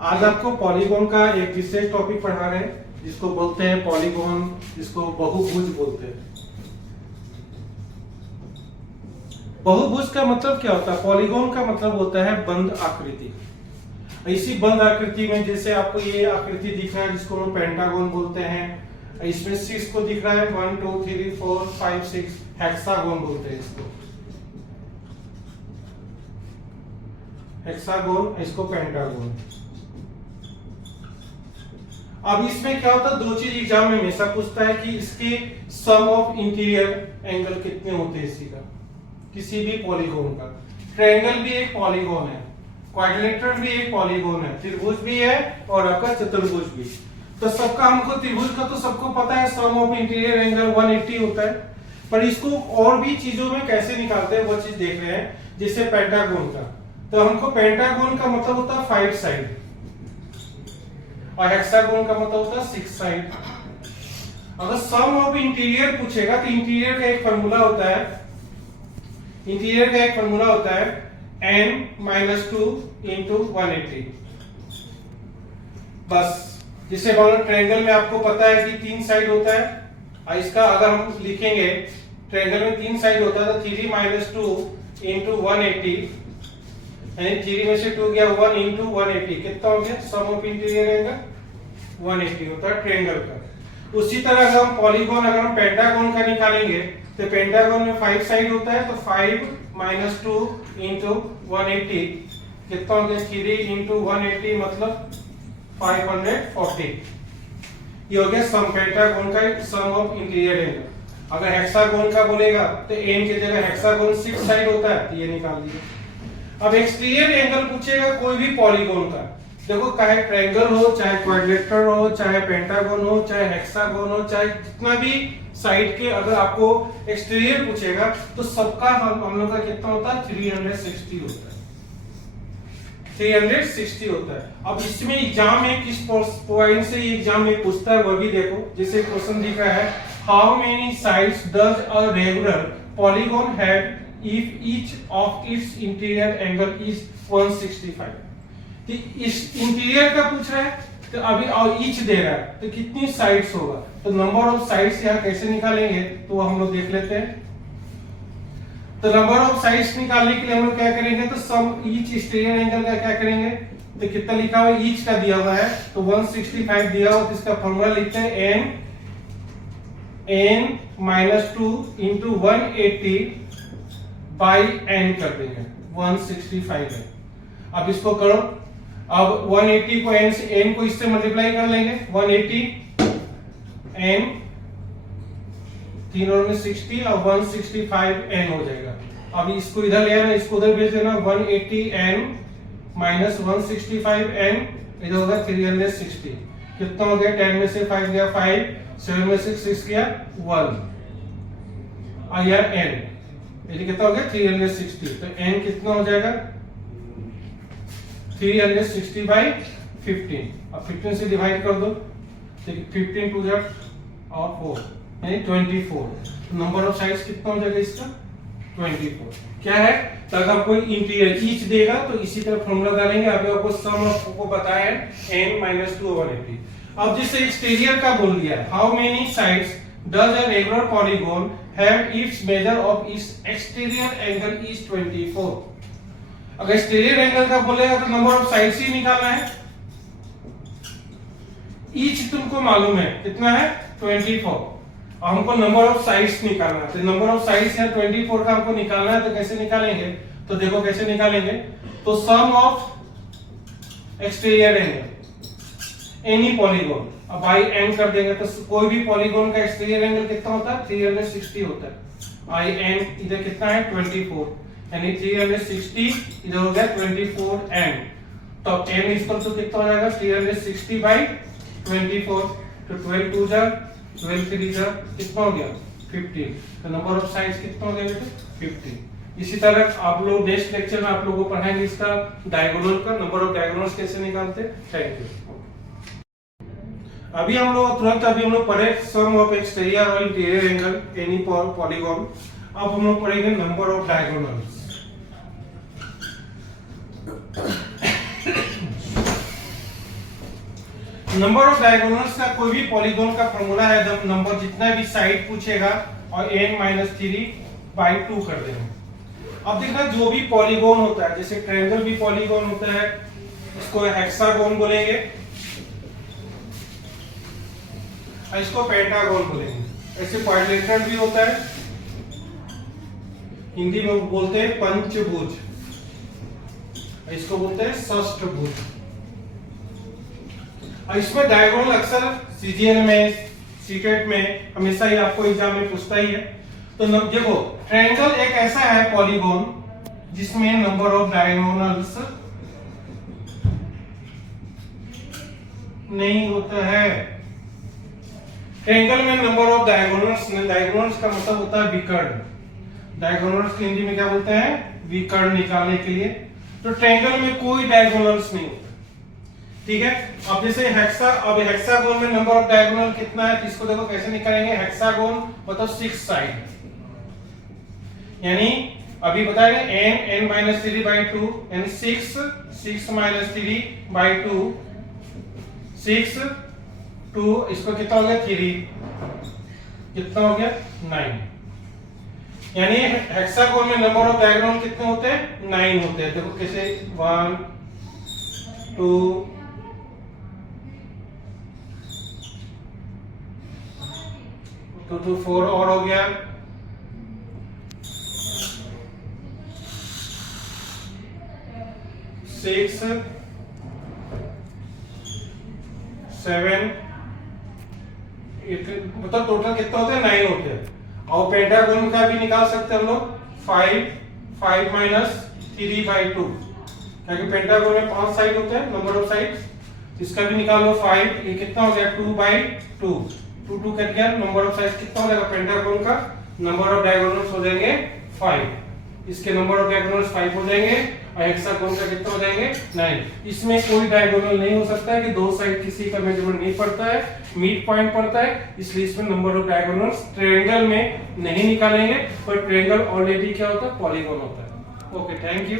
आज आपको पॉलीगॉन का एक विशेष टॉपिक पढ़ा रहे हैं जिसको बोलते हैं पॉलीगॉन, जिसको बहुभुज बोलते हैं। बहुभुज का मतलब क्या होता है? पॉलीगॉन का मतलब होता है बंद आकृति। इसी बंद आकृति में जैसे आपको ये आकृति दिख रहा है जिसको हम पेंटागन बोलते हैं। इसमें 6 को दिख रहा है, 1 2 3 4 5 6 हेक्सागोन बोलते हैं इसको। हेक्सागोन, इसको पेंटागन। अब इसमें क्या होता है, दो चीज एग्जाम में हमेशा पूछता है कि इसके सम ऑफ इंटीरियर एंगल कितने होते हैं इसी का, किसी भी पॉलीगॉन का। ट्रायंगल भी एक पॉलीगॉन है, क्वाड्रिलेटरल भी एक पॉलीगॉन है, त्रिभुज भी है और आपका चतुर्भुज भी। तो सबका हमको त्रिभुज का तो सबको पता है, सम ऑफ इंटीरियर एंगल 180 होता है। पर इसको और भी चीजों में कैसे निकालते हैं वो चीज देख रहे हैं। जैसे पेंटागन का, तो हमको पेंटागन का मतलब होता है 5 साइड और हेक्सागोन का मतलब होता है 6 साइड। अगर सम ऑफ इंटीरियर पूछेगा तो इंटीरियर का एक फॉर्मूला होता है, n-2 into 180। बस जिसे ट्रायंगल में आपको पता है कि 3 साइड होता है, और इसका अगर हम लिखेंगे ट्रायंगल में 3 साइड होता है तो 3 - 2 into 180, यानी 3 में से 2 गया 1 into 180, कितना हो गया? सम ऑफ इंटीरियर एंगल 180 होता है ट्रायंगल का। उसी तरह अगर हम पॉलीगॉन, अगर हम पेंटागन का निकालेंगे तो पेंटागन में 5 साइड होता है, तो 5 - 2 into 180 कितना हो गया? 3 into 180 मतलब 540। ये हो गया सम पेंटागन का सम ऑफ इंटीरियर एंगल। अगर हेक्सागोन का बोलेगा तो n की जगह हेक्सागोन 6 साइड होता है, तो ये निकाल दिया। अब एक्सटीरियर एंगल पूछेगा कोई भी पॉलीगॉन का, देखो चाहे ट्रायंगल हो, चाहे क्वाड्रिलेटरल हो, चाहे पेंटागन हो, चाहे हेक्सागोन हो, चाहे जितना भी साइड के अगर आपको एक्सटीरियर पूछेगा तो सबका हम लोग का कितना होता है? 360 होता है। 360 होता है। अब इसमें एग्जाम में किस पॉइंट से एग्जाम में पूछता है वो भी देखो। जैसे क्वेश्चन दिख रहा है, how many sides does a regular polygon have if each of its interior angle is 165। तो इस इंटीरियर का पूछ रहा है, तो अभी और ईच दे रहा है, तो कितनी साइड्स होगा? तो नंबर ऑफ साइड्स यहाँ कैसे निकालेंगे तो हम लोग देख लेते हैं। तो नंबर ऑफ साइड्स निकालने के लिए हम लोग क्या करेंगे, तो सम ईच एक्सटीरियर एंगल का क्या करेंगे, तो कितना लिखा हुआ है? ईच का दिया हुआ है तो 165 दिया हुआ, तो इसका फॉर्मूला लिखते हैं n-2 into 180 by n कर देंगे, 165 है। अब इसको करो, अब 180 को n से, n को इससे मल्टीप्लाई कर लेंगे, 180 n 3 और में 60 और 165 n हो जाएगा। अब इसको इधर ले आना, इसको उधर भेज देना, 180 n minus 165 n इधर होगा 360। कितना हो गया? 10 में से 5 गया 5, 7 में से 6 गया 1, और यह n, ये कितना हो गया? 360। तो n कितना हो जाएगा? 360 by 15। अब 15 से डिवाइड कर दो, तो 15 2 और 4 यानी 24। नंबर ऑफ साइड्स कितना हो जाएगा इसका? 24। क्या है? तो अगर कोई इंटीरियर ईच देगा तो इसी तरह फॉर्मूला डालेंगे। अभी आपको सम ऑफ को बताया है n-2 180। अब जिससे एक्सटीरियर का बोल दिया है, how many sides does a regular polygon have it's measure of its exterior angle is 24। अगर एक्सटीरियर एंगल का बोलेगा तो नंबर ऑफ साइड्स ही निकालना है। ईच तुमको मालूम है कितना है? 24। हमको नंबर ऑफ साइड्स निकालना है, तो नंबर ऑफ साइड्स यहाँ 24 का हमको निकालना है। तो कैसे निकालेंगे? तो देखो कैसे निकालेंगे, तो sum of exterior angle any polygon, अब बाई n कर देंगे, तो कोई भी पॉलीगॉन का एक्सटीरियर एंगल कितना होता है? 360 होता है। आई n इधर कितना है? 24, यानी 360 इधर हो गया 24n। तो n इसका तो कितना हो जाएगा? 360 बाई 24, तो 12 2 जा 12 3 जा कितना हो गया? 15। तो नंबर ऑफ साइड्स कितना हो गया बेटे? 15। इसी तरह आप लोग नेक्स्ट लेक्चर में आप लोगों को पढ़ाएंगे इसका डायगोनल का, नंबर ऑफ डायगोनल्स कैसे निकालते। Thank you. अभी हम लोग तुरंत अभी हम लोग पढ़े सम ऑफ एक्सटीरियर और इंटीरियर एंगल एनी पॉलीगॉन। अब हम लोग पढ़ेंगे number of diagonals. Number of diagonals का कोई भी पॉलीगॉन का फॉर्मूला है, जब नंबर जितना भी साइड पूछेगा और n-3/2 कर देंगे। अब देखना जो भी पॉलीगॉन होता है, जैसे ट्रायंगल भी पॉलीगॉन होता है, इसको हेक्सागोन बोलेंगे, इसको पेंटागोन बोलेंगे। ऐसे क्वाड्रिलेटरल भी होता है, हिंदी में बोलते हैं पंचभुज, इसको बोलते हैं षष्ठभुज। इसमें डायगोनल अक्सर सीजीएल में, सीटेट में हमेशा ही आपको एग्जाम में पूछता ही है। तो देखो ट्रायंगल एक ऐसा है पॉलीगॉन जिसमें नंबर ऑफ डायगोनल्स नहीं होता है। ट्रायंगल में नंबर ऑफ डायगोनल्स का मतलब होता है विकर्ण। डायगोनल्स की हिंदी में क्या बोलते हैं? विकर्ण निकालने के लिए। तो ट्रायंगल में कोई डायगोनल्स नहीं होता, ठीक है। अब जैसे हेक्सागोन में नंबर ऑफ डायगोनल कितना है, इसको देखो कैसे निकालेंगे। हेक्सागोन मतलब 6 साइड, यानी अभी बताएंगे n-3/2 यानी 6 3/2 6 2, इसको कितना हो गया 3, कितना हो गया 9। यानी हेक्सागोन में नंबर ऑफ डायगोनल कितने होते हैं? 9 होते हैं। देखो कैसे 1 2 2 2 4 और हो गया, 6 7, मतलब टोटल कितना होते हैं? 9 होते हैं। और पेंटागोन का भी निकाल सकते हैं हम लोग, 5 माइनस 3/2, क्योंकि पेंटागोन में 5 साइड होते हैं, नंबर ऑफ साइड। इसका भी निकाल लो 5, ये कितना हो गया 2/2, 2 2 कट गया। नंबर ऑफ साइड कितना हो जाएगा पेंटागोन का? नंबर ऑफ डायगोनल्स हो जाएंगे 5, इसके नंबर ऑफ डायगोनल्स 5 हो जाएंगे, और हेक्सागोन का कितना हो जाएंगे 9। इसमें कोई डायगोनल नहीं हो सकता है कि दो साइड किसी का मेजरमेंट नहीं पड़ता है, मिड पॉइंट पड़ता है, इसलिए इसमें नंबर ऑफ डायगोनल्स ट्रायंगल में नहीं निकालेंगे। पर ट्रायंगल ऑलरेडी क्या होता है? पॉलीगॉन होता है। Okay, thank you.